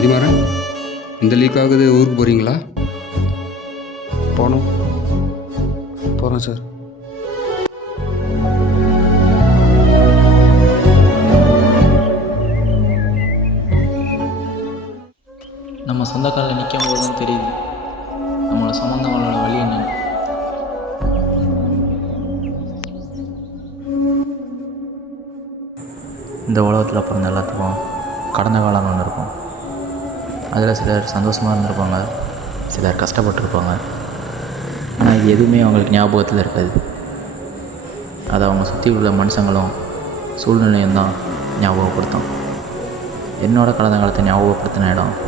மதிமாறன், இந்த லீக்காகுது ஊருக்கு போகிறீங்களா? போகிறேன் சார். நம்ம சொந்த காலில் நிற்கும் போது தான் தெரியுது நம்மளோட சம்மந்தங்களோட வழி என்னன்னு. இந்த உலகத்தில் பிறந்த எல்லாத்துக்கும் கடந்த காலம்னு ஒன்று இருக்கும். அதில் சிலர் சந்தோஷமாக இருந்திருப்பாங்க, சிலர் கஷ்டப்பட்டுருப்பாங்க. ஆனால் இது எதுவுமே அவங்களுக்கு ஞாபகத்தில் இருக்காது. அதை அவங்க சுற்றி உள்ள மனுஷங்களும் சூழ்நிலையும் தான் ஞாபகப்படுத்தும். என்னோட கடந்த காலத்தை ஞாபகப்படுத்தின இடம்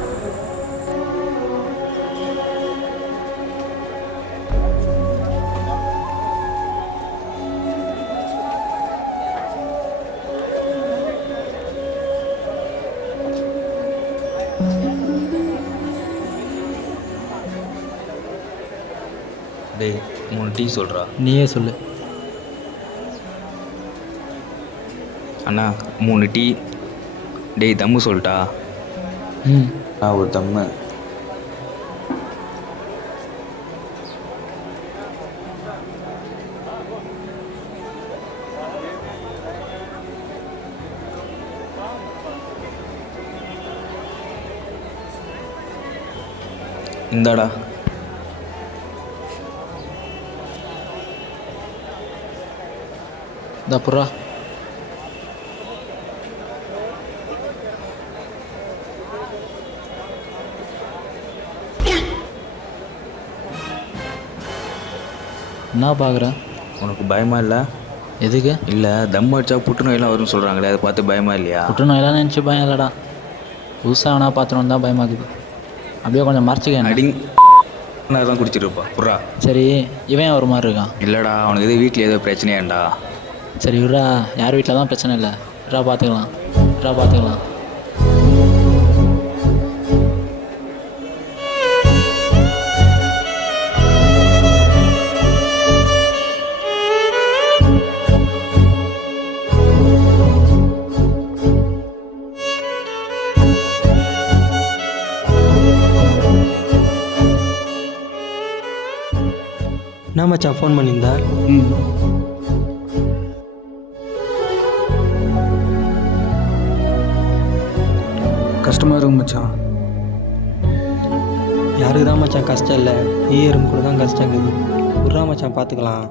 டேய் 3 டீ சொல்கிறா. நீயே சொல்லு. அண்ணா 3 டீ. டேய் தம்மு சொல்லிட்டா. ஒரு தம்மு. இந்தாடா. இந்த புறா என்ன பார்க்குற? உனக்கு பயமா இல்லை? எதுக்கு? இல்லை தம் அடிச்சா புற்றுநோயெல்லாம் வரும்னு சொல்கிறாங்களே, அதை பார்த்து பயமா இல்லையா? புற்றுநோயெல்லாம் நினச்சி பயம் இல்லைடா. புதுசாக வேணா பார்த்துன்னு தான் பயமாக்குது. அப்படியே கொஞ்சம் மறைச்சிக்க. அடிங் தான் குடிச்சிருப்பா புறா. சரி, இவன் ஒரு மாதிரி இருக்கான். இல்லைடா, அவனுக்கு எது வீட்டில் ஏதோ பிரச்சனையாண்டா. சரி விட்றா, யார் வீட்டில் தான் பிரச்சனை இல்லை. பார்த்துக்கலாம். என்ன மச்சான் ஃபோன் பண்ணியிருந்தா? கஷ்டமாக இருக்கும் மச்சான். யாருக்கு தான் மச்சான் கஷ்டம் இல்லை, ஈயரும் கூட தான் கஷ்டம் இருக்குது. விட்றா மச்சான், பார்த்துக்கலாம்.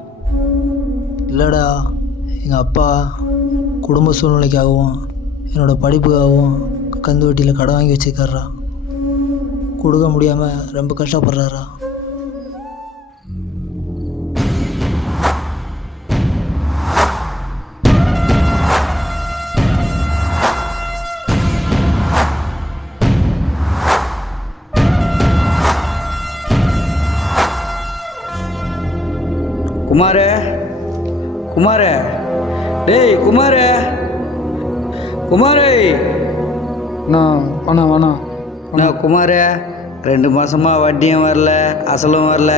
இல்லைடா, எங்கள் அப்பா குடும்ப சூழ்நிலைக்காகவும் என்னோடய படிப்புக்காகவும் கந்து வட்டியில் கடன் வாங்கி வச்சுக்காரா. கொடுக்க முடியாமல் ரொம்ப கஷ்டப்படுறாரா. குமாரே, டேய் குமாரே. நான் குமாரே, 2 மாதமாக வட்டியும் வரல, அசலும் வரல.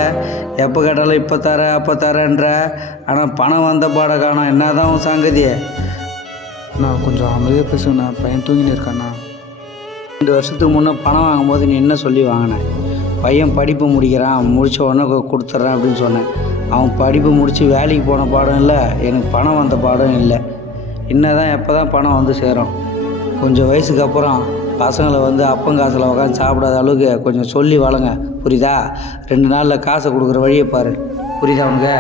எப்போ கேட்டாலும் இப்போ தரேன் அப்போ தரேன்ற. ஆனால் பணம் வந்த பாட காணோம். என்ன தான் உன் சங்கதியே? நான் கொஞ்சம் அமைதியாக பேசுவேண்ணா, பையன் தூங்கின்னு இருக்காண்ணா. 2 வருஷத்துக்கு முன்னே பணம் வாங்கும்போது நீ என்ன சொல்லி வாங்கினேன்? பையன் படிப்பு முடிக்கிறான், முடித்த உடனே கொடுத்துட்றேன் அப்படின்னு சொன்னேன். அவன் படிப்பு முடித்து வேலைக்கு போன பாடம் இல்லை, எனக்கு பணம் வந்த பாடம் இல்லை. இன்னதான் எப்போ தான் பணம் வந்து சேரும்? கொஞ்சம் வயசுக்கு அப்புறம் பசங்களை வந்து அப்பங்காசில் உட்காந்து சாப்பிடாத அளவுக்கு கொஞ்சம் சொல்லி வளங்க, புரியுதா? 2 நாளில் காசை கொடுக்குற வழியை பாரு, புரியுதா உனக்கு?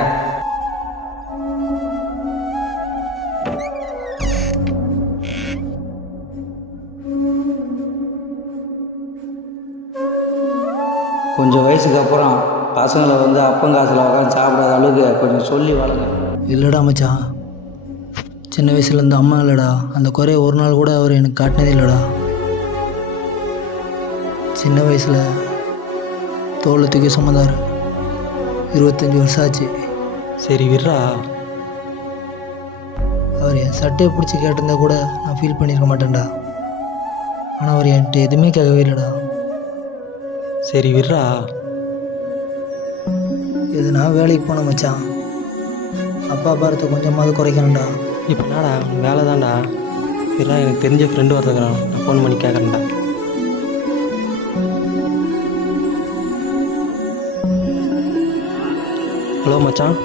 கொஞ்சம் வயசுக்கு அப்புறம் பசங்களை வந்து அப்பங்காசில் உட்காந்து சாப்பிடாத அளவுக்கு கொஞ்சம் சொல்லி வளங்க. இல்லைடா மச்சான், சின்ன வயசுலேருந்து அம்மா இல்லைடா. அந்த குறைய ஒரு நாள் கூட அவர் எனக்கு காட்டினதே இல்லைடா. சின்ன வயசில் தோலை தூக்கி சுமந்தார். 25 வருஷம் ஆச்சு. சரி விட்றா. அவர் என் சட்டையை பிடிச்சி கேட்டிருந்தா கூட நான் ஃபீல் பண்ணியிருக்க மாட்டேன்டா. ஆனால் அவர் என்கிட்ட எதுவுமே கேட்கவே இல்லைடா. சரி விட்றா. இது நான் வேலைக்கு போனேன் மச்சான். அப்பா பாரத்தை கொஞ்சமாவது குறைக்கணும்டா. இப்போ என்னடா வேலை தான்டா. விட்றா, எனக்கு தெரிஞ்ச ஃப்ரெண்டு ஒருத்தங்கிறான், நான் ஃபோன் பண்ணி கேட்குறேன்டா. ஹலோ மச்சான்.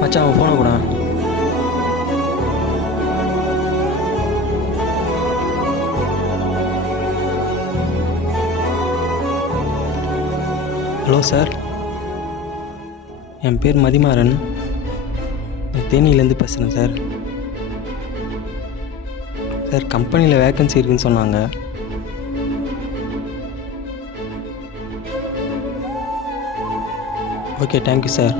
மச்சான் அவன் ஃபோனை கூட. ஹலோ சார், என் பேர் மதிமாறன். நான் தேனியிலேருந்து பேசுகிறேன் சார். சார் கம்பெனியில் வேக்கன்சி இருக்குதுன்னு சொன்னாங்க. Okay thank you sir.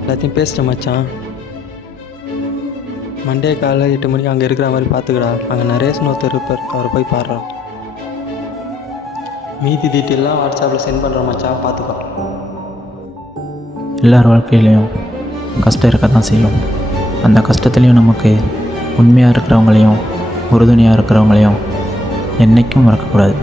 எல்லாத்தையும் பேசிட்டேன் மச்சான். மண்டே காலைல 8 மணிக்கு அங்கே இருக்கிற மாதிரி பார்த்துக்கடா. அங்கே நரேஷ்னு ஒருத்தர் இருப்பார், அவரை போய் பாடுறா. மீதி டீட்டெயிலாம் வாட்ஸ்அப்பில் சென்ட் பண்ணுறேன் மச்சான், பார்த்துக்கோ. எல்லார் வாழ்க்கையிலையும் கஷ்டம் இருக்க தான் செய்யும். அந்த கஷ்டத்துலேயும் நமக்கு உண்மையாக இருக்கிறவங்களையும் உறுதுணையாக இருக்கிறவங்களையும் என்றைக்கும் மறக்கக்கூடாது.